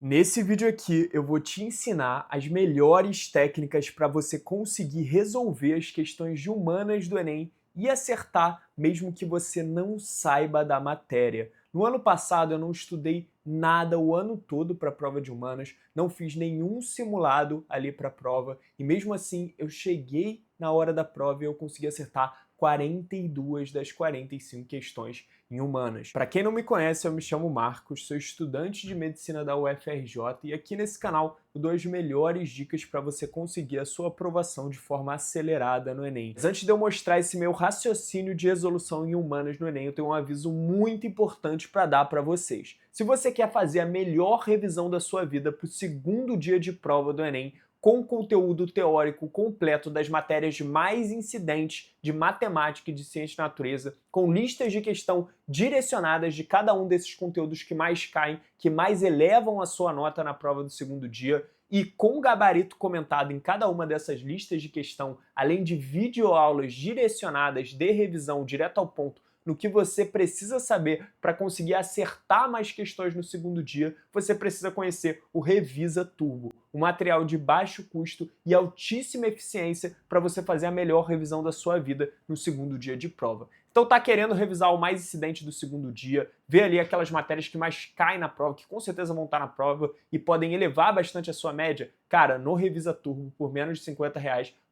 Nesse vídeo aqui eu vou te ensinar as melhores técnicas para você conseguir resolver as questões de humanas do Enem e acertar mesmo que você não saiba da matéria. No ano passado eu não estudei nada o ano todo para a prova de humanas, não fiz nenhum simulado ali para a prova e mesmo assim eu cheguei na hora da prova e eu consegui acertar 42 das 45 questões em humanas. Para quem não me conhece, eu me chamo Marcos, sou estudante de medicina da UFRJ e aqui nesse canal eu dou as melhores dicas para você conseguir a sua aprovação de forma acelerada no Enem. Mas antes de eu mostrar esse meu raciocínio de resolução em humanas no Enem, eu tenho um aviso muito importante para dar para vocês. Se você quer fazer a melhor revisão da sua vida para o segundo dia de prova do Enem, com conteúdo teórico completo das matérias mais incidentes de matemática e de ciência da natureza, com listas de questão direcionadas de cada um desses conteúdos que mais caem, que mais elevam a sua nota na prova do segundo dia, e com gabarito comentado em cada uma dessas listas de questão, além de videoaulas direcionadas de revisão direto ao ponto no que você precisa saber para conseguir acertar mais questões no segundo dia, você precisa conhecer o Revisa Turbo, um material de baixo custo e altíssima eficiência para você fazer a melhor revisão da sua vida no segundo dia de prova. Então tá querendo revisar o mais incidente do segundo dia, ver ali aquelas matérias que mais caem na prova, que com certeza vão estar na prova e podem elevar bastante a sua média? Cara, no Revisa Turbo, por menos de R$ 50,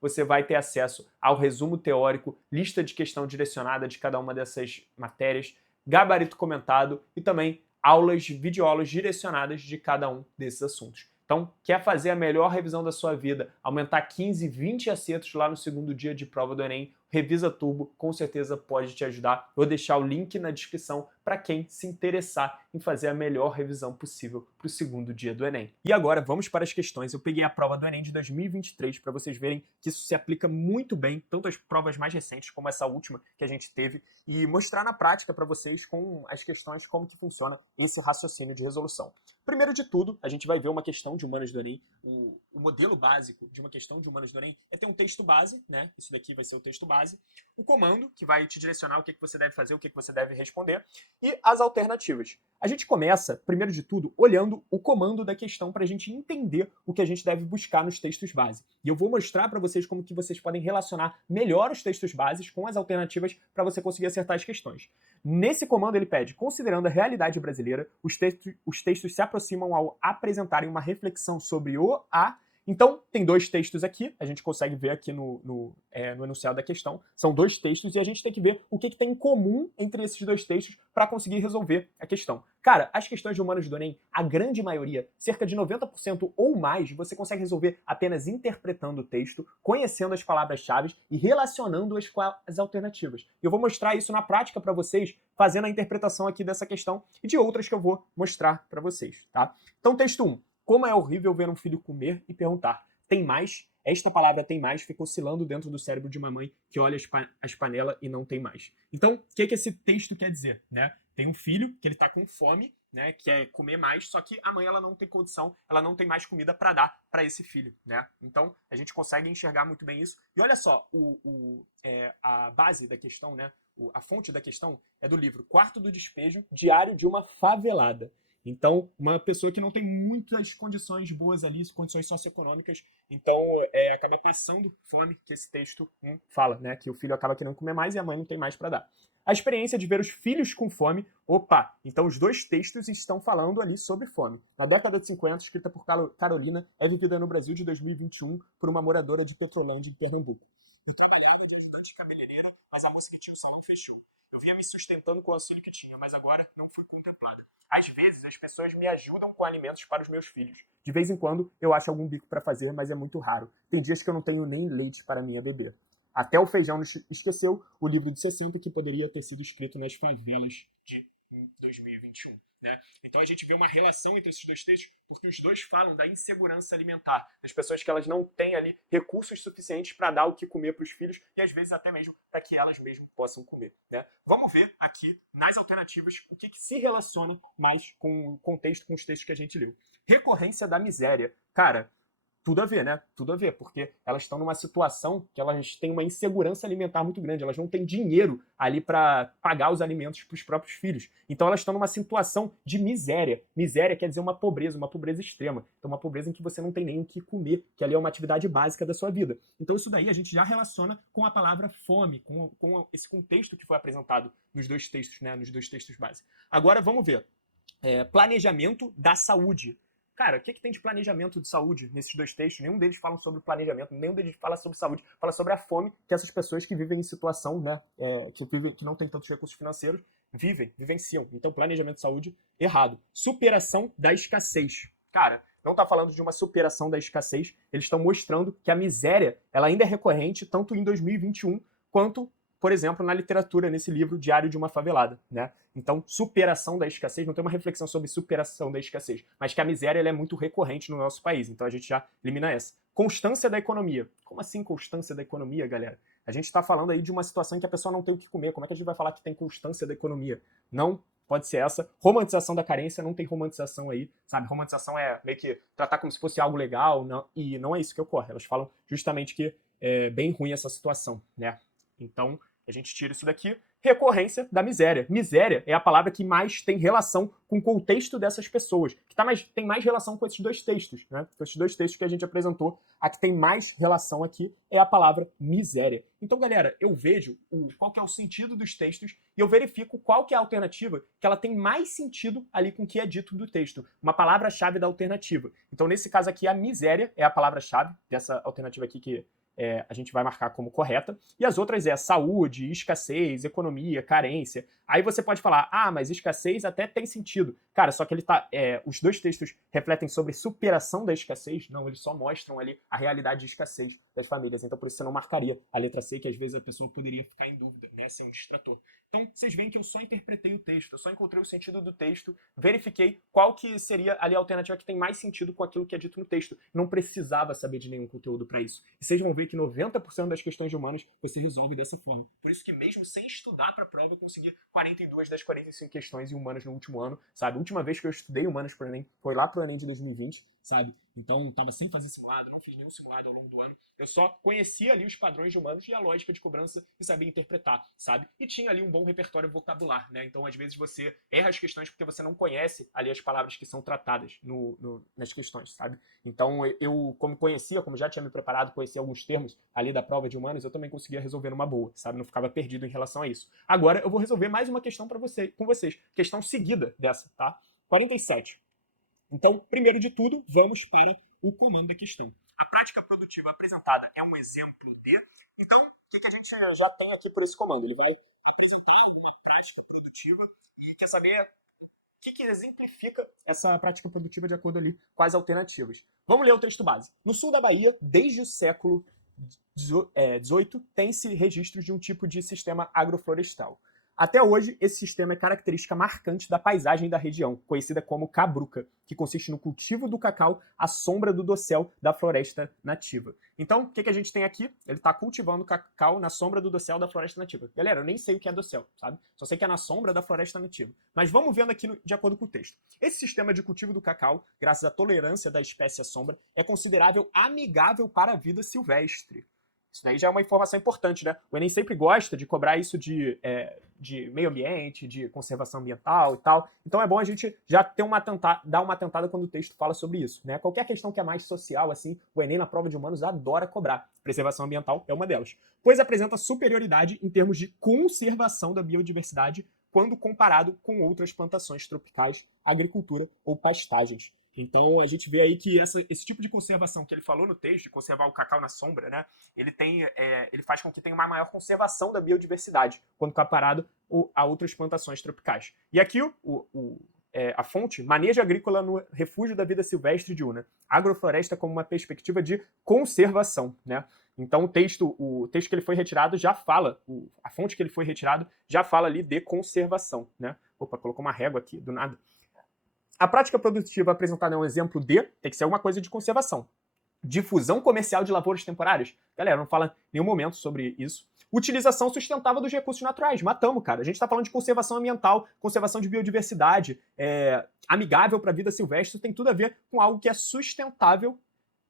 você vai ter acesso ao resumo teórico, lista de questão direcionada de cada uma dessas matérias, gabarito comentado e também videoaulas direcionadas de cada um desses assuntos. Então, quer fazer a melhor revisão da sua vida, aumentar 15, 20 acertos lá no segundo dia de prova do Enem, Revisa Turbo com certeza pode te ajudar. Vou deixar o link na descrição para quem se interessar em fazer a melhor revisão possível para o segundo dia do Enem. E agora vamos para as questões. Eu peguei a prova do Enem de 2023 para vocês verem que isso se aplica muito bem, tanto às provas mais recentes como essa última que a gente teve, e mostrar na prática para vocês com as questões como que funciona esse raciocínio de resolução. Primeiro de tudo, a gente vai ver uma questão de humanas do Enem. O modelo básico de uma questão de humanas do Enem é ter um texto base, né? Isso daqui vai ser o texto base, o comando, que vai te direcionar o que você deve fazer, o que você deve responder, e as alternativas. A gente começa, primeiro de tudo, olhando o comando da questão para a gente entender o que a gente deve buscar nos textos base. E eu vou mostrar para vocês como que vocês podem relacionar melhor os textos bases com as alternativas para você conseguir acertar as questões. Nesse comando ele pede, considerando a realidade brasileira, os textos se aproximam ao apresentarem uma reflexão sobre o a. Então, tem dois textos aqui, a gente consegue ver aqui no enunciado da questão. São dois textos e a gente tem que ver o que tem em comum entre esses dois textos para conseguir resolver a questão. Cara, as questões de humanas do Enem, a grande maioria, cerca de 90% ou mais, você consegue resolver apenas interpretando o texto, conhecendo as palavras-chave e relacionando-as com as alternativas. Eu vou mostrar isso na prática para vocês, fazendo a interpretação aqui dessa questão e de outras que eu vou mostrar para vocês, tá? Então, texto 1. Como é horrível ver um filho comer e perguntar: tem mais? Esta palavra tem mais fica oscilando dentro do cérebro de uma mãe que olha as panelas e não tem mais. Então, o que esse texto quer dizer, né? Tem um filho que ele está com fome, né? Quer comer mais, só que a mãe ela não tem condição, ela não tem mais comida para dar para esse filho, né? Então, a gente consegue enxergar muito bem isso. E olha só, a base da questão, né? A fonte da questão é do livro Quarto do Despejo, Diário de uma Favelada. Então, uma pessoa que não tem muitas condições boas ali, condições socioeconômicas, então acaba passando fome, que esse texto fala, né? Que o filho acaba querendo comer mais e a mãe não tem mais para dar. A experiência de ver os filhos com fome, opa, então os dois textos estão falando ali sobre fome. Na década de 50, escrita por Carolina, é vivida no Brasil de 2021 por uma moradora de Petrolândia, em Pernambuco. Eu trabalhava de ajudante cabeleireira, mas a moça que tinha o salão fechou. Eu vinha me sustentando com o auxílio que tinha, mas agora não fui contemplada. Às vezes, as pessoas me ajudam com alimentos para os meus filhos. De vez em quando, eu acho algum bico para fazer, mas é muito raro. Tem dias que eu não tenho nem leite para minha bebê. Até o Feijão esqueceu o livro de 60 que poderia ter sido escrito nas favelas de 2021. Né? Então a gente vê uma relação entre esses dois textos, porque os dois falam da insegurança alimentar, das pessoas que elas não têm ali recursos suficientes para dar o que comer para os filhos e às vezes até mesmo para que elas mesmas possam comer. Né? Vamos ver aqui nas alternativas o que se relaciona mais com o contexto, com os textos que a gente leu. Recorrência da miséria. Cara, tudo a ver, né? Tudo a ver, porque elas estão numa situação que elas têm uma insegurança alimentar muito grande, elas não têm dinheiro ali para pagar os alimentos para os próprios filhos. Então elas estão numa situação de miséria. Miséria quer dizer uma pobreza extrema. Então uma pobreza em que você não tem nem o que comer, que ali é uma atividade básica da sua vida. Então isso daí a gente já relaciona com a palavra fome, com esse contexto que foi apresentado nos dois textos, né? Nos dois textos base. Agora vamos ver. Planejamento da saúde. Cara, o que tem de planejamento de saúde nesses dois textos? Nenhum deles fala sobre planejamento, nenhum deles fala sobre saúde, fala sobre a fome que essas pessoas que vivem em situação, né, que não têm tantos recursos financeiros, vivenciam. Então, planejamento de saúde, errado. Superação da escassez. Cara, não está falando de uma superação da escassez, eles estão mostrando que a miséria ela ainda é recorrente tanto em 2021 quanto, por exemplo, na literatura, nesse livro Diário de uma Favelada, né? Então, superação da escassez, não tem uma reflexão sobre superação da escassez, mas que a miséria ela é muito recorrente no nosso país, então a gente já elimina essa. Constância da economia. Como assim constância da economia, galera? A gente está falando aí de uma situação em que a pessoa não tem o que comer, como é que a gente vai falar que tem constância da economia? Não pode ser essa. Romantização da carência, não tem romantização aí, sabe? Romantização é meio que tratar como se fosse algo legal, não, e não é isso que ocorre. Elas falam justamente que é bem ruim essa situação, né? Então, a gente tira isso daqui. Recorrência da miséria. Miséria é a palavra que mais tem relação com o contexto dessas pessoas, que tem mais relação com esses dois textos, né? Com esses dois textos que a gente apresentou, a que tem mais relação aqui é a palavra miséria. Então, galera, eu vejo qual que é o sentido dos textos e eu verifico qual que é a alternativa que ela tem mais sentido ali com o que é dito do texto. Uma palavra-chave da alternativa. Então, nesse caso aqui, a miséria é a palavra-chave dessa alternativa aqui que a gente vai marcar como correta, e as outras saúde, escassez, economia, carência. Aí você pode falar, mas escassez até tem sentido. Cara, só que os dois textos refletem sobre superação da escassez? Não, eles só mostram ali a realidade de escassez das famílias. Então por isso você não marcaria a letra C, que às vezes a pessoa poderia ficar em dúvida, né, ser um distrator. Então vocês veem que eu só interpretei o texto, eu só encontrei o sentido do texto, verifiquei qual que seria ali a alternativa que tem mais sentido com aquilo que é dito no texto. Não precisava saber de nenhum conteúdo para isso. E vocês vão ver que 90% das questões de humanos você resolve dessa forma. Por isso que mesmo sem estudar para a prova, eu consegui 42 das 45 questões em humanas no último ano, sabe? A última vez que eu estudei humanas pro Enem foi lá pro Enem de 2020, sabe? Então, tava sem fazer simulado, não fiz nenhum simulado ao longo do ano. Eu só conhecia ali os padrões de humanos e a lógica de cobrança e sabia interpretar, sabe? E tinha ali um bom repertório vocabular, né? Então, às vezes, você erra as questões porque você não conhece ali as palavras que são tratadas nas questões, sabe? Então, eu, como já tinha me preparado, conhecia alguns termos ali da prova de humanos, eu também conseguia resolver numa boa, sabe? Não ficava perdido em relação a isso. Agora, eu vou resolver mais uma questão com vocês. Questão seguida dessa, tá? 47. Então, primeiro de tudo, vamos para o comando da questão. A prática produtiva apresentada é um exemplo de... Então, o que a gente já tem aqui por esse comando? Ele vai apresentar uma prática produtiva e quer saber o que exemplifica essa prática produtiva de acordo ali com as alternativas. Vamos ler o texto base. No sul da Bahia, desde o século XVIII, tem-se registros de um tipo de sistema agroflorestal. Até hoje, esse sistema é característica marcante da paisagem da região, conhecida como cabruca, que consiste no cultivo do cacau à sombra do dossel da floresta nativa. Então, o que a gente tem aqui? Ele está cultivando cacau na sombra do dossel da floresta nativa. Galera, eu nem sei o que é dossel, sabe? Só sei que é na sombra da floresta nativa. Mas vamos vendo aqui de acordo com o texto. Esse sistema de cultivo do cacau, graças à tolerância da espécie à sombra, é considerável amigável para a vida silvestre. Isso daí já é uma informação importante, né? O Enem sempre gosta de cobrar isso de meio ambiente, de conservação ambiental e tal. Então é bom a gente já dar uma tentada quando o texto fala sobre isso, né? Qualquer questão que é mais social, assim, o Enem na prova de humanos adora cobrar. Preservação ambiental é uma delas. Pois apresenta superioridade em termos de conservação da biodiversidade quando comparado com outras plantações tropicais, agricultura ou pastagens. Então a gente vê aí que esse tipo de conservação que ele falou no texto, de conservar o cacau na sombra, né, ele faz com que tenha uma maior conservação da biodiversidade quando comparado a outras plantações tropicais. E aqui a fonte, manejo agrícola no refúgio da vida silvestre de Una. Agrofloresta como uma perspectiva de conservação, né? Então o texto que ele foi retirado já fala, a fonte que ele foi retirado já fala ali de conservação, né? Opa, colocou uma régua aqui, do nada. A prática produtiva apresentada é um exemplo tem que ser alguma coisa de conservação. Difusão comercial de lavouras temporárias. Galera, não fala em nenhum momento sobre isso. Utilização sustentável dos recursos naturais. Matamos, cara. A gente está falando de conservação ambiental, conservação de biodiversidade, amigável para a vida silvestre. Isso tem tudo a ver com algo que é sustentável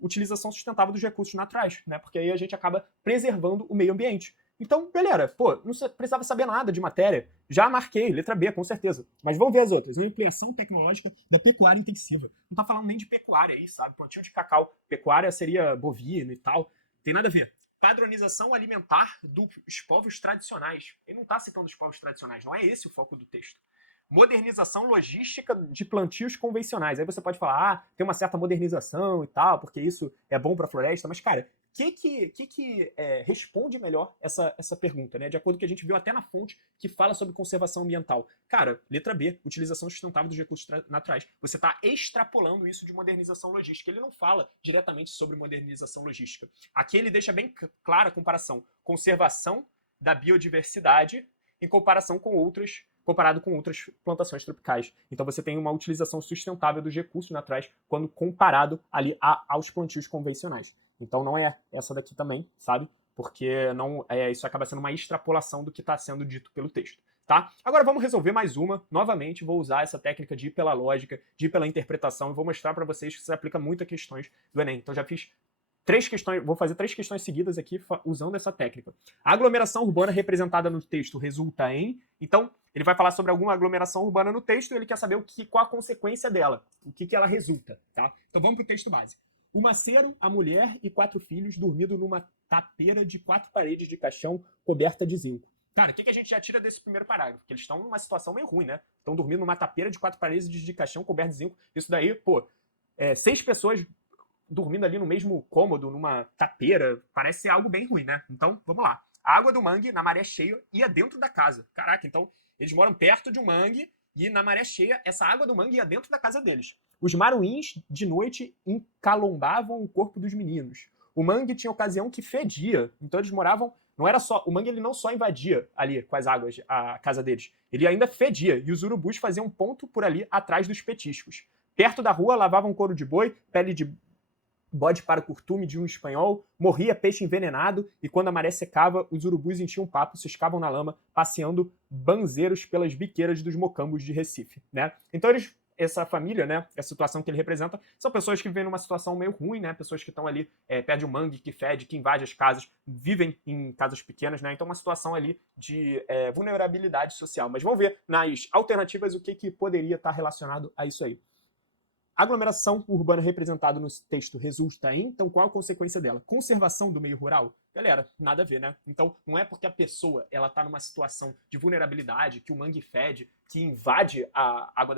utilização sustentável dos recursos naturais, né? Porque aí a gente acaba preservando o meio ambiente. Então, galera, pô, não precisava saber nada de matéria. Já marquei, letra B, com certeza. Mas vamos ver as outras. Ampliação tecnológica da pecuária intensiva. Não tá falando nem de pecuária aí, sabe? Plantio de cacau. Pecuária seria bovino e tal. Tem nada a ver. Padronização alimentar dos povos tradicionais. Ele não tá citando os povos tradicionais, não é esse o foco do texto. Modernização logística de plantios convencionais. Aí você pode falar, tem uma certa modernização e tal, porque isso é bom para a floresta, mas, cara, o que responde melhor essa pergunta, né? De acordo com o que a gente viu até na fonte que fala sobre conservação ambiental. Cara, letra B, utilização sustentável dos recursos naturais. Você está extrapolando isso de modernização logística. Ele não fala diretamente sobre modernização logística. Aqui ele deixa bem clara a comparação. Conservação da biodiversidade em comparação com comparado com outras plantações tropicais. Então você tem uma utilização sustentável dos recursos naturais quando comparado ali aos plantios convencionais. Então não é essa daqui também, sabe? Porque não isso acaba sendo uma extrapolação do que está sendo dito pelo texto. Tá? Agora vamos resolver mais uma. Novamente, vou usar essa técnica de ir pela lógica, de ir pela interpretação, e vou mostrar para vocês que isso se aplica muito a questões do Enem. Então já fiz 3 questões, vou fazer 3 questões seguidas aqui usando essa técnica. A aglomeração urbana representada no texto resulta em... Então, ele vai falar sobre alguma aglomeração urbana no texto e ele quer saber qual a consequência dela, o que ela resulta, tá? Então vamos para o texto base. O maceiro, a mulher e 4 filhos dormindo numa tapeira de 4 paredes de caixão coberta de zinco. Cara, o que a gente já tira desse primeiro parágrafo? Porque eles estão numa situação meio ruim, né? Estão dormindo numa tapeira de 4 paredes de caixão coberta de zinco. Isso daí, pô, 6 pessoas dormindo ali no mesmo cômodo, numa tapeira, parece ser algo bem ruim, né? Então, vamos lá. A água do mangue, na maré cheia, ia dentro da casa. Caraca, então eles moram perto de um mangue e na maré cheia, essa água do mangue ia dentro da casa deles. Os maruins, de noite, encalombavam o corpo dos meninos. O mangue tinha ocasião que fedia, então eles moravam... Não era só... O mangue ele não só invadia ali com as águas a casa deles, ele ainda fedia, e os urubus faziam ponto por ali atrás dos petiscos. Perto da rua lavavam couro de boi, pele de bode para curtume de um espanhol, morria peixe envenenado e quando a maré secava, os urubus enchiam papo, ciscavam na lama, passeando banzeiros pelas biqueiras dos mocambos de Recife, né? Então essa família, né, a situação que ele representa, são pessoas que vivem numa situação meio ruim, né? Pessoas que estão ali, perto de um mangue que fede, que invade as casas, vivem em casas pequenas, né? Então uma situação ali de vulnerabilidade social. Mas vamos ver nas alternativas o que poderia estar relacionado a isso aí. Aglomeração urbana representada no texto resulta em, então qual a consequência dela? Conservação do meio rural? Galera, nada a ver, né? Então não é porque a pessoa ela tá numa situação de vulnerabilidade, que o mangue fede, que invade a água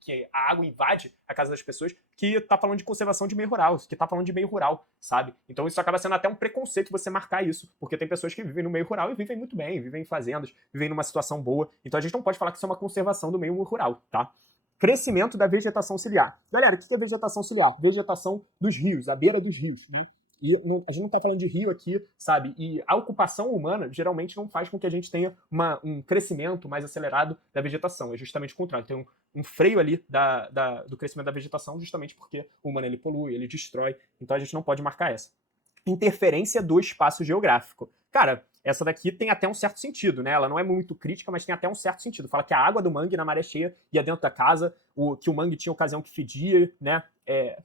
que a água invade a casa das pessoas, que tá falando de conservação de meio rural, que tá falando de meio rural, sabe? Então isso acaba sendo até um preconceito você marcar isso, porque tem pessoas que vivem no meio rural e vivem muito bem, vivem em fazendas, vivem numa situação boa. Então a gente não pode falar que isso é uma conservação do meio rural, tá? Crescimento da vegetação ciliar. Galera, o que é vegetação ciliar? Vegetação dos rios, à beira dos rios. Né? E a gente não está falando de rio aqui, sabe? E a ocupação humana geralmente não faz com que a gente tenha um crescimento mais acelerado da vegetação. É justamente o contrário. Tem um freio ali do crescimento da vegetação justamente porque o humano ele polui, ele destrói. Então a gente não pode marcar essa. Interferência do espaço geográfico. Cara, essa daqui tem até um certo sentido, né? Ela não é muito crítica, mas tem até um certo sentido. Fala que a água do mangue na maré cheia ia dentro da casa, que o mangue tinha ocasião que fedia, né?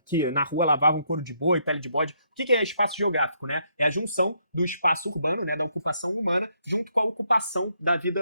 Que na rua lavavam couro de boi, pele de bode. O que é espaço geográfico, né? É a junção do espaço urbano, né? Da ocupação humana, junto com a ocupação da vida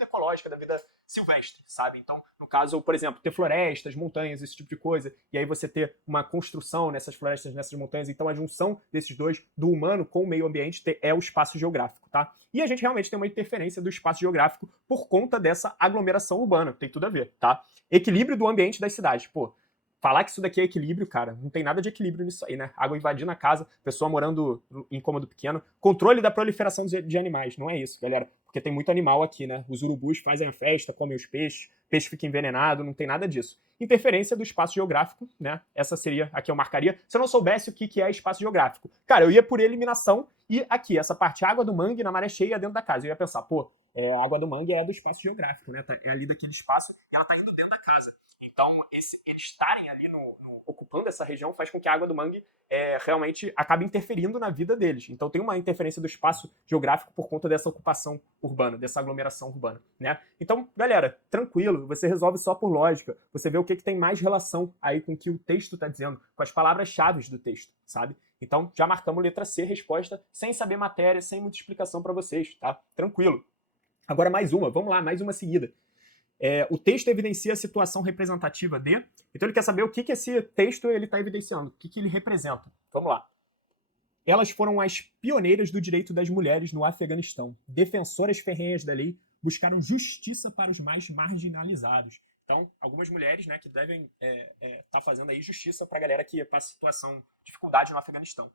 ecológica, da vida silvestre, sabe? Então, no caso, por exemplo, ter florestas, montanhas, esse tipo de coisa, e aí você ter uma construção nessas florestas, nessas montanhas. Então, a junção desses dois, do humano com o meio ambiente, é o espaço geográfico, tá? E a gente realmente tem uma interferência do espaço geográfico por conta dessa aglomeração urbana, tem tudo a ver, tá? Equilíbrio do ambiente das cidades, pô. Falar que isso daqui é equilíbrio, cara, não tem nada de equilíbrio nisso aí, né? Água invadindo a casa, pessoa morando em cômodo pequeno. Controle da proliferação de animais, não é isso, galera. Porque tem muito animal aqui, né? Os urubus fazem a festa, comem os peixes, peixe fica envenenado, não tem nada disso. Interferência do espaço geográfico, né? Essa seria, aqui eu marcaria. Se eu não soubesse o que é espaço geográfico, cara, eu ia por eliminação e aqui, essa parte, água do mangue na maré cheia dentro da casa. Eu ia pensar, pô, a água do mangue é do espaço geográfico, né? É ali daquele espaço e ela tá indo dentro da casa. Então, eles estarem ali ocupando essa região faz com que a água do mangue realmente acabe interferindo na vida deles. Então tem uma interferência do espaço geográfico por conta dessa ocupação urbana, dessa aglomeração urbana, né? Então, galera, tranquilo, você resolve só por lógica. Você vê o que tem mais relação aí com o que o texto está dizendo, com as palavras-chave do texto, sabe? Então, já marcamos letra C, resposta, sem saber matéria, sem muita explicação para vocês, tá? Tranquilo. Agora mais uma, vamos lá, mais uma seguida. O texto evidencia a situação representativa de... Então ele quer saber o que esse texto está evidenciando, o que ele representa. Vamos lá. Elas foram as pioneiras do direito das mulheres no Afeganistão. Defensoras ferrenhas da lei, buscaram justiça para os mais marginalizados. Então, algumas mulheres, né, que devem estar fazendo aí justiça para a galera que passa situação, dificuldade no Afeganistão.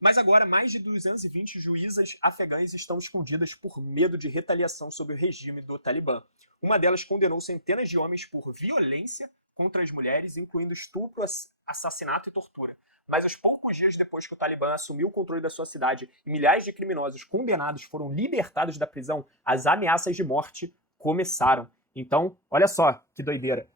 Mas agora, mais de 220 juízas afegãs estão escondidas por medo de retaliação sob o regime do Talibã. Uma delas condenou centenas de homens por violência contra as mulheres, incluindo estupro, assassinato e tortura. Mas aos poucos dias depois que o Talibã assumiu o controle da sua cidade e milhares de criminosos condenados foram libertados da prisão, as ameaças de morte começaram. Então, olha só que doideira.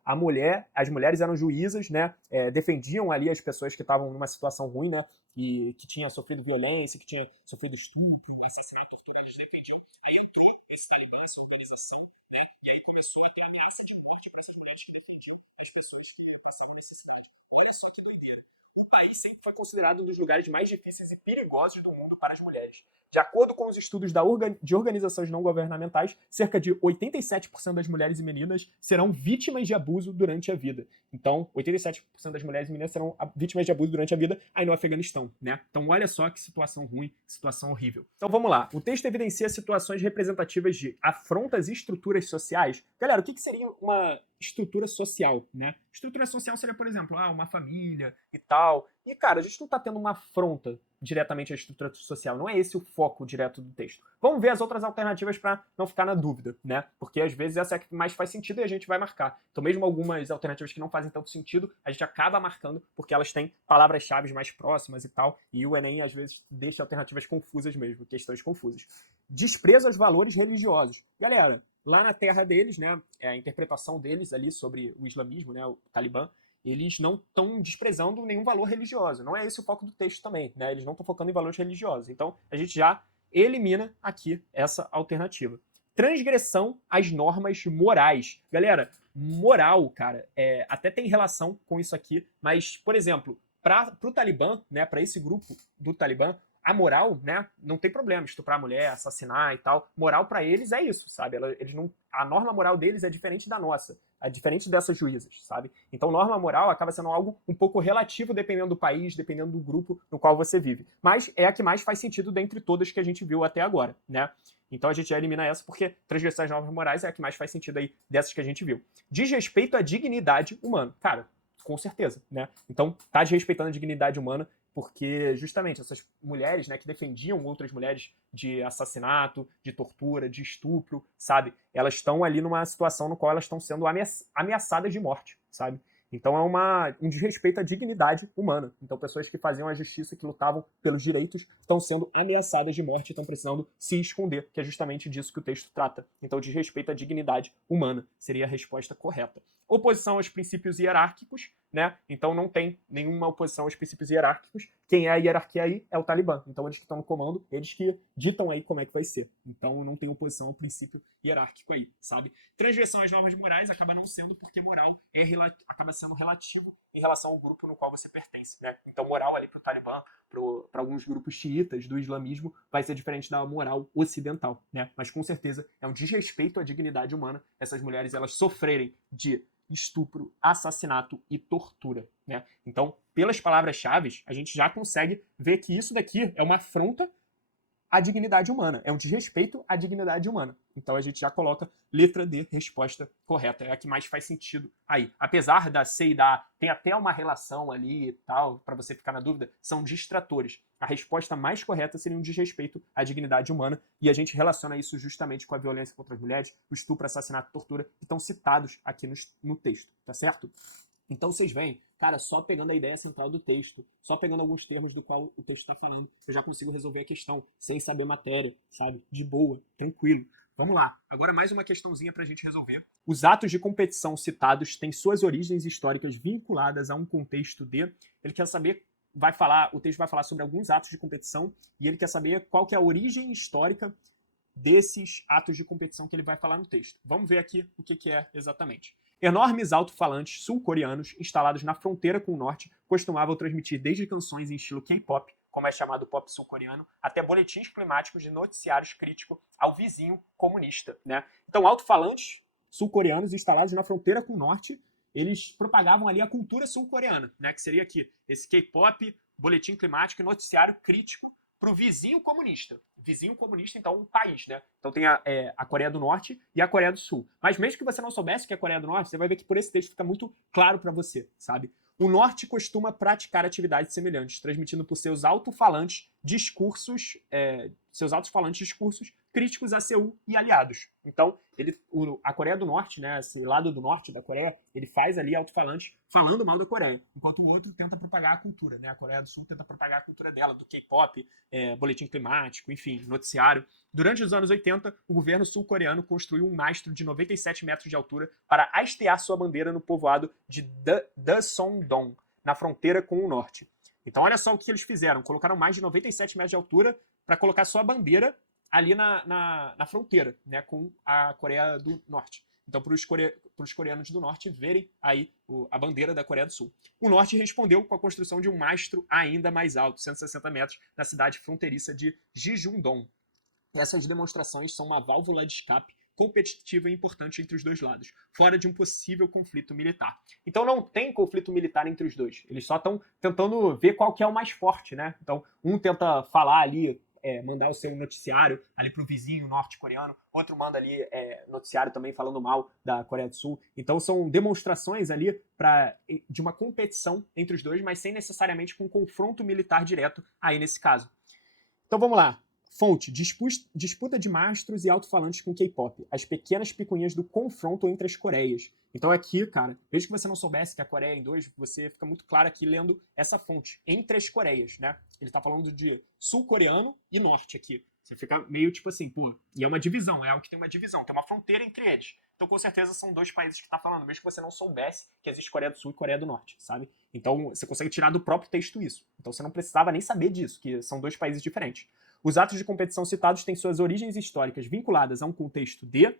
As mulheres eram juízas, né? Defendiam ali as pessoas que estavam numa situação ruim, né? E que tinham sofrido violência, que tinham sofrido estupro, assassinato, tortura. Eles defendiam. Aí entrou essa organização, né? E aí começou a ter ameaça de morte para essas mulheres que defendiam as pessoas que passavam necessidade. Olha só que doideira. O país sempre foi considerado um dos lugares mais difíceis e perigosos do mundo para as mulheres. De acordo com os estudos de organizações não governamentais, cerca de 87% das mulheres e meninas serão vítimas de abuso durante a vida. Então, 87% das mulheres e meninas serão vítimas de abuso durante a vida aí no Afeganistão, né? Então, olha só que situação ruim, situação horrível. Então, vamos lá. O texto evidencia situações representativas de afrontas e estruturas sociais. Galera, o que seria uma estrutura social, né? Estrutura social seria, por exemplo, uma família e tal. E, cara, a gente não tá tendo uma afronta diretamente à estrutura social. Não é esse o foco direto do texto. Vamos ver as outras alternativas para não ficar na dúvida, né? Porque às vezes essa é a que mais faz sentido e a gente vai marcar. Então, mesmo algumas alternativas que não fazem tanto sentido, a gente acaba marcando porque elas têm palavras-chave mais próximas e tal. E o Enem, às vezes, deixa alternativas confusas mesmo, questões confusas. Desprezo aos valores religiosos. Galera, lá na terra deles, né, a interpretação deles ali sobre o islamismo, né, o Talibã, eles não estão desprezando nenhum valor religioso. Não é esse o foco do texto também, né? Eles não estão focando em valores religiosos. Então, a gente já elimina aqui essa alternativa. Transgressão às normas morais. Galera, moral, cara, até tem relação com isso aqui, mas, por exemplo, para o Talibã, né, para esse grupo do Talibã, a moral, né, não tem problema estuprar a mulher, assassinar e tal. Moral para eles é isso, sabe? Eles não, a norma moral deles é diferente da nossa, é diferente dessas juízas, sabe? Então, norma moral acaba sendo algo um pouco relativo dependendo do país, dependendo do grupo no qual você vive. Mas é a que mais faz sentido dentre todas que a gente viu até agora, né? Então a gente já elimina essa porque transgressão às normas morais é a que mais faz sentido aí dessas que a gente viu. Desrespeito à dignidade humana. Cara, com certeza, né? Então, tá desrespeitando a dignidade humana porque justamente essas mulheres, né, que defendiam outras mulheres de assassinato, de tortura, de estupro, sabe? Elas estão ali numa situação no qual elas estão sendo ameaçadas de morte, sabe? Então é um desrespeito à dignidade humana. Então pessoas que faziam a justiça, que lutavam pelos direitos, estão sendo ameaçadas de morte e estão precisando se esconder, que é justamente disso que o texto trata. Então desrespeito à dignidade humana seria a resposta correta. Oposição aos princípios hierárquicos, né? Então não tem nenhuma oposição aos princípios hierárquicos. Quem é a hierarquia aí é o Talibã. Então eles que estão no comando, eles que ditam aí como é que vai ser. Então não tem oposição ao princípio hierárquico aí, sabe? Transgressão às normas morais acaba não sendo porque moral acaba sendo relativo em relação ao grupo no qual você pertence, né? Então moral ali para o Talibã, para alguns grupos xiitas do islamismo, vai ser diferente da moral ocidental, né? Mas com certeza é um desrespeito à dignidade humana essas mulheres elas sofrerem de estupro, assassinato e tortura, né? Então, pelas palavras-chave, a gente já consegue ver que isso daqui é uma afronta à dignidade humana, é um desrespeito à dignidade humana. Então a gente já coloca letra D, resposta correta, é a que mais faz sentido aí. Apesar da C e da A, tem até uma relação ali e tal, para você ficar na dúvida, são distratores. A resposta mais correta seria um desrespeito à dignidade humana, e a gente relaciona isso justamente com a violência contra as mulheres, o estupro, assassinato, tortura, que estão citados aqui no texto, tá certo? Então vocês veem, cara, só pegando a ideia central do texto, só pegando alguns termos do qual o texto está falando, eu já consigo resolver a questão, sem saber matéria, sabe? De boa, tranquilo. Vamos lá. Agora mais uma questãozinha para a gente resolver. Os atos de competição citados têm suas origens históricas vinculadas a um contexto de... Ele quer saber, o texto vai falar sobre alguns atos de competição e ele quer saber qual que é a origem histórica desses atos de competição que ele vai falar no texto. Vamos ver aqui o que é exatamente. Enormes alto-falantes sul-coreanos instalados na fronteira com o norte costumavam transmitir desde canções em estilo K-pop, como é chamado o pop sul-coreano, até boletins climáticos de noticiários críticos ao vizinho comunista, né? Então, alto-falantes sul-coreanos instalados na fronteira com o norte, eles propagavam ali a cultura sul-coreana, né? Que seria aqui esse K-pop, boletim climático e noticiário crítico para o vizinho comunista. Vizinho comunista, então, um país, né? Então tem a Coreia do Norte e a Coreia do Sul. Mas mesmo que você não soubesse o que é a Coreia do Norte, você vai ver que por esse texto fica muito claro para você, sabe? O Norte costuma praticar atividades semelhantes, transmitindo por seus alto-falantes discursos críticos a Seul e aliados. Então, a Coreia do Norte, né, esse lado do norte da Coreia, ele faz ali alto-falante falando mal da Coreia, enquanto o outro tenta propagar a cultura, né? A Coreia do Sul tenta propagar a cultura dela, do K-pop, boletim climático, enfim, noticiário. Durante os anos 80, o governo sul-coreano construiu um mastro de 97 metros de altura para hastear sua bandeira no povoado de Daesong-dong, na fronteira com o norte. Então, olha só o que eles fizeram. Colocaram mais de 97 metros de altura para colocar sua bandeira ali na fronteira, né, com a Coreia do Norte. Então, para os coreanos do Norte verem aí a bandeira da Coreia do Sul. O Norte respondeu com a construção de um mastro ainda mais alto, 160 metros, na cidade fronteiriça de Jijundong. Essas demonstrações são uma válvula de escape competitiva e importante entre os dois lados, fora de um possível conflito militar. Então não tem conflito militar entre os dois. Eles só estão tentando ver qual que é o mais forte, né? Então um tenta falar ali, mandar o seu noticiário ali pro vizinho norte-coreano, outro manda ali noticiário também falando mal da Coreia do Sul. Então são demonstrações ali de uma competição entre os dois, mas sem necessariamente com um confronto militar direto aí nesse caso. Então vamos lá. Fonte: disputa de mastros e alto-falantes com K-pop. As pequenas picuinhas do confronto entre as Coreias. Então aqui, cara, mesmo que você não soubesse que a Coreia é em dois, você fica muito claro aqui lendo essa fonte. Entre as Coreias, né? Ele tá falando de sul-coreano e norte aqui. Você fica meio tipo assim, pô, e é uma divisão, é algo que tem uma divisão, tem uma fronteira entre eles. Então com certeza são dois países que tá falando, mesmo que você não soubesse que existe Coreia do Sul e Coreia do Norte, sabe? Então você consegue tirar do próprio texto isso. Então você não precisava nem saber disso, que são dois países diferentes. Os atos de competição citados têm suas origens históricas vinculadas a um contexto de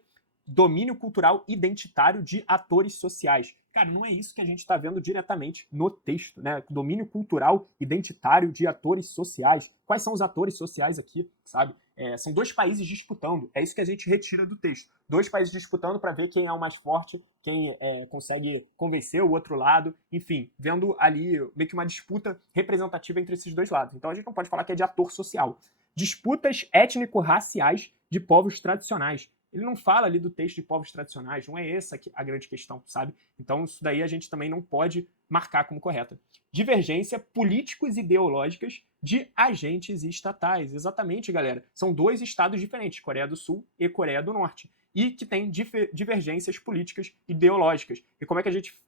domínio cultural identitário de atores sociais. Cara, não é isso que a gente está vendo diretamente no texto, né? Domínio cultural identitário de atores sociais. Quais são os atores sociais aqui, sabe? São dois países disputando. É isso que a gente retira do texto. Dois países disputando para ver quem é o mais forte, quem consegue convencer o outro lado. Enfim, vendo ali meio que uma disputa representativa entre esses dois lados. Então a gente não pode falar que é de ator social. Disputas étnico-raciais de povos tradicionais. Ele não fala ali do texto de povos tradicionais, não é essa a grande questão, sabe? Então isso daí a gente também não pode marcar como correta. Divergência políticos e ideológicas de agentes estatais. Exatamente, galera. São dois estados diferentes, Coreia do Sul e Coreia do Norte, e que têm divergências políticas e ideológicas. E como é que a gente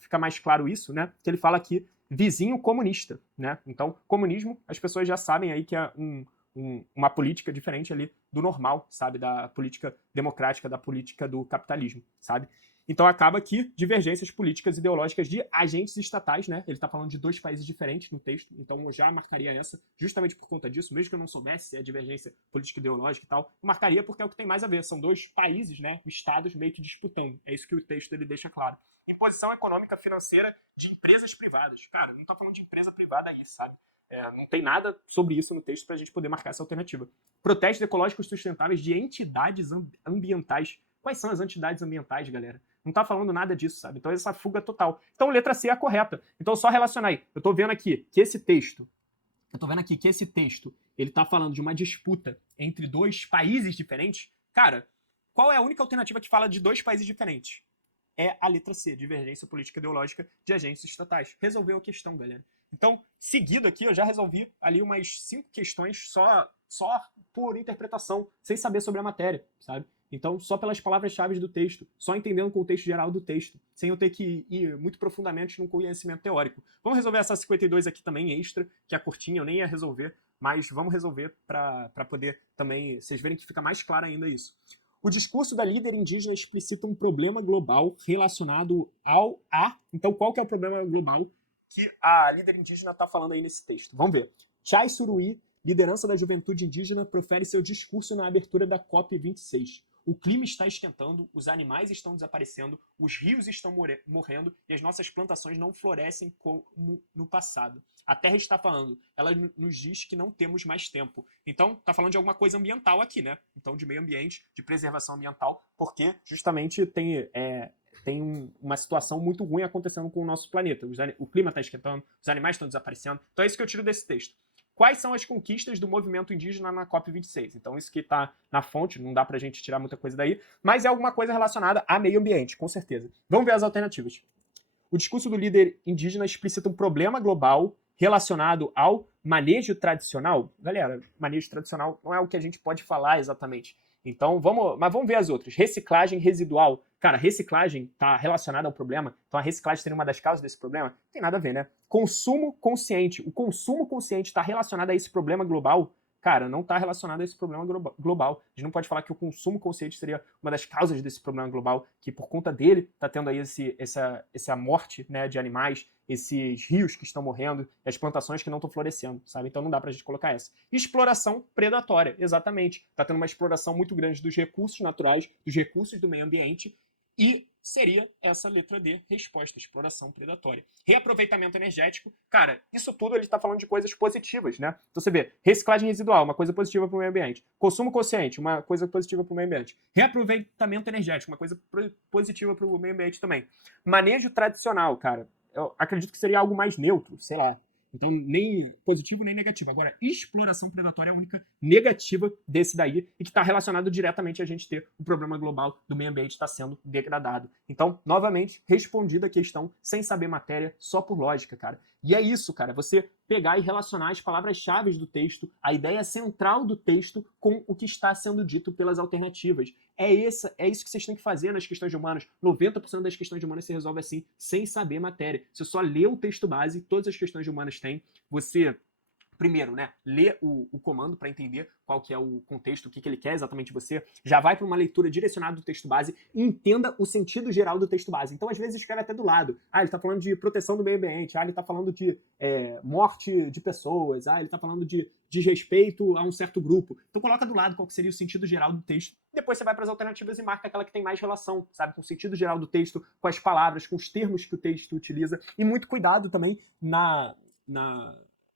fica mais claro isso, né? Que ele fala aqui vizinho comunista, né? Então, comunismo, as pessoas já sabem aí que é uma política diferente ali do normal, sabe? Da política democrática, da política do capitalismo, sabe? Então acaba que divergências políticas e ideológicas de agentes estatais, né? Ele está falando de dois países diferentes no texto, então eu já marcaria essa justamente por conta disso, mesmo que eu não soubesse se é divergência política e ideológica e tal, eu marcaria porque é o que tem mais a ver, são dois países, né? Estados meio que disputando, é isso que o texto ele deixa claro. Imposição econômica financeira de empresas privadas. Cara, não está falando de empresa privada aí, sabe? Não tem nada sobre isso no texto para a gente poder marcar essa alternativa. Protestos ecológicos sustentáveis de entidades ambientais. Quais são as entidades ambientais, galera? Não tá falando nada disso, sabe? Então essa fuga total. Então letra C é a correta. Então só relacionar aí. Eu tô vendo aqui que esse texto, ele tá falando de uma disputa entre dois países diferentes. Cara, qual é a única alternativa que fala de dois países diferentes? É a letra C, divergência política ideológica de agentes estatais. Resolveu a questão, galera. Então, seguido aqui, eu já resolvi ali umas 5 questões só por interpretação, sem saber sobre a matéria, sabe? Então, só pelas palavras-chave do texto, só entendendo o contexto geral do texto, sem eu ter que ir muito profundamente no conhecimento teórico. Vamos resolver essa 52 aqui também, extra, que é curtinha, eu nem ia resolver, mas vamos resolver para poder também, vocês verem que fica mais claro ainda isso. O discurso da líder indígena explicita um problema global relacionado a... Então, qual que é o problema global que a líder indígena está falando aí nesse texto? Vamos ver. Chai Suruí, liderança da juventude indígena, profere seu discurso na abertura da COP26. O clima está esquentando, os animais estão desaparecendo, os rios estão morrendo e as nossas plantações não florescem como no passado. A Terra está falando, ela nos diz que não temos mais tempo. Então, está falando de alguma coisa ambiental aqui, né? Então, de meio ambiente, de preservação ambiental, porque justamente tem uma situação muito ruim acontecendo com o nosso planeta. O clima está esquentando, os animais estão desaparecendo. Então, é isso que eu tiro desse texto. Quais são as conquistas do movimento indígena na COP26? Então, isso que está na fonte, não dá pra gente tirar muita coisa daí, mas é alguma coisa relacionada a meio ambiente, com certeza. Vamos ver as alternativas. O discurso do líder indígena explicita um problema global relacionado ao manejo tradicional. Galera, manejo tradicional não é o que a gente pode falar exatamente. Então, vamos ver as outras. Reciclagem residual. Cara, reciclagem está relacionada ao problema. Então, a reciclagem seria uma das causas desse problema? Não tem nada a ver, né? Consumo consciente. O consumo consciente está relacionado a esse problema global? Cara, não está relacionado a esse problema global. A gente não pode falar que o consumo consciente seria uma das causas desse problema global, que por conta dele está tendo aí essa morte, né, de animais, esses rios que estão morrendo, as plantações que não estão florescendo, sabe? Então não dá pra gente colocar essa. Exploração predatória, exatamente. Está tendo uma exploração muito grande dos recursos naturais, dos recursos do meio ambiente, e seria essa letra D, resposta, exploração predatória. Reaproveitamento energético, cara, isso tudo ele está falando de coisas positivas, né? Então você vê, reciclagem residual, uma coisa positiva para o meio ambiente. Consumo consciente, uma coisa positiva para o meio ambiente. Reaproveitamento energético, uma coisa positiva para o meio ambiente também. Manejo tradicional, cara, eu acredito que seria algo mais neutro, sei lá. Então, nem positivo nem negativo. Agora, exploração predatória é a única negativa desse daí e que está relacionado diretamente a gente ter o problema global do meio ambiente está sendo degradado. Então, novamente, respondida a questão sem saber matéria, só por lógica, cara. E é isso, cara, você pegar e relacionar as palavras-chave do texto, a ideia central do texto com o que está sendo dito pelas alternativas. É isso que vocês têm que fazer nas questões de humanas. 90% das questões de humanas se resolve assim, sem saber matéria. Você só lê o texto base, todas as questões de humanas têm. Você, primeiro, né, lê o comando para entender qual que é o contexto, o que ele quer exatamente de você. Já vai para uma leitura direcionada do texto base e entenda o sentido geral do texto base. Então, às vezes, escreve até do lado. Ah, ele está falando de proteção do meio ambiente. Ah, ele está falando de morte de pessoas. Ah, ele está falando de desrespeito a um certo grupo. Então, coloca do lado qual que seria o sentido geral do texto. Depois você vai para as alternativas e marca aquela que tem mais relação, sabe? Com o sentido geral do texto, com as palavras, com os termos que o texto utiliza. E muito cuidado também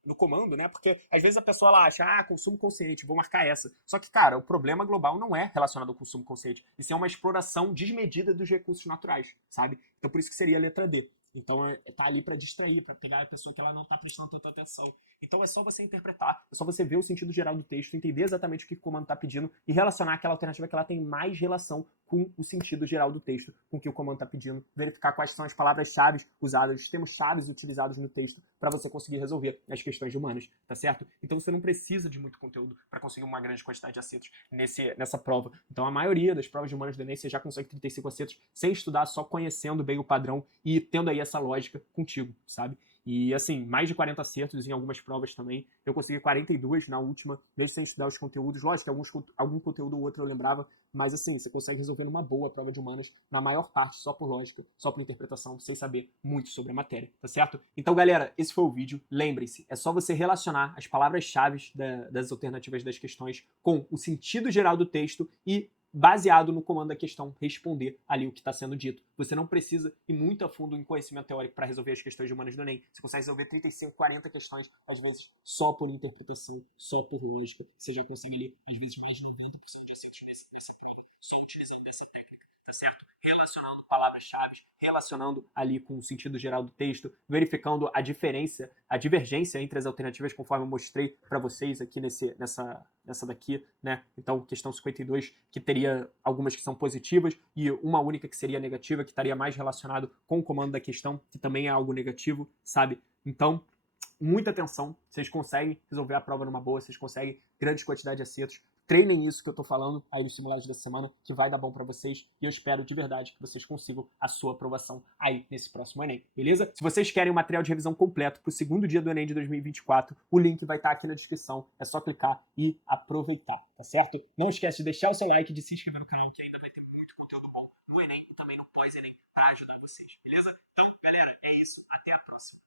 no comando, né? Porque às vezes a pessoa ela acha, consumo consciente, vou marcar essa. Só que, cara, o problema global não é relacionado ao consumo consciente. Isso é uma exploração desmedida dos recursos naturais, sabe? Então por isso que seria a letra D. Então tá ali para distrair, para pegar a pessoa que ela não tá prestando tanta atenção. Então é só você interpretar, é só você ver o sentido geral do texto, entender exatamente o que o comando tá pedindo e relacionar aquela alternativa que ela tem mais relação com o sentido geral do texto, com o que o comando tá pedindo, verificar quais são as palavras-chave usadas, os termos-chave utilizados no texto para você conseguir resolver as questões humanas, tá certo? Então você não precisa de muito conteúdo para conseguir uma grande quantidade de acertos nessa prova. Então a maioria das provas de humanas do Enem você já consegue 35 acertos sem estudar, só conhecendo bem o padrão e tendo aí essa lógica contigo, sabe? E assim, mais de 40 acertos em algumas provas também. Eu consegui 42 na última, mesmo sem estudar os conteúdos. Lógico que algum conteúdo ou outro eu lembrava, mas assim, você consegue resolver numa boa a prova de humanas, na maior parte só por lógica, só por interpretação, sem saber muito sobre a matéria, tá certo? Então, galera, esse foi o vídeo. Lembre-se, é só você relacionar as palavras-chave das alternativas das questões com o sentido geral do texto e baseado no comando da questão, responder ali o que está sendo dito. Você não precisa ir muito a fundo em conhecimento teórico para resolver as questões de humanas do Enem. Você consegue resolver 35, 40 questões, às vezes só por interpretação, só por lógica. Você já consegue ali, às vezes, mais de 90% de acertos nessa prova, só utilizando dessa técnica, tá certo? Relacionando palavras-chave, relacionando ali com o sentido geral do texto, verificando a divergência entre as alternativas, conforme eu mostrei para vocês aqui nessa daqui, né? Então, questão 52, que teria algumas que são positivas e uma única que seria negativa, que estaria mais relacionado com o comando da questão, que também é algo negativo, sabe? Então, muita atenção, vocês conseguem resolver a prova numa boa, vocês conseguem grande quantidade de acertos, treinem isso que eu tô falando aí nos simulados dessa semana, que vai dar bom para vocês, e eu espero de verdade que vocês consigam a sua aprovação aí nesse próximo Enem, beleza? Se vocês querem o material de revisão completo pro segundo dia do Enem de 2024, o link vai estar aqui na descrição, é só clicar e aproveitar, tá certo? Não esquece de deixar o seu like, de se inscrever no canal, que ainda vai ter muito conteúdo bom no Enem e também no pós-Enem para ajudar vocês, beleza? Então, galera, é isso, até a próxima.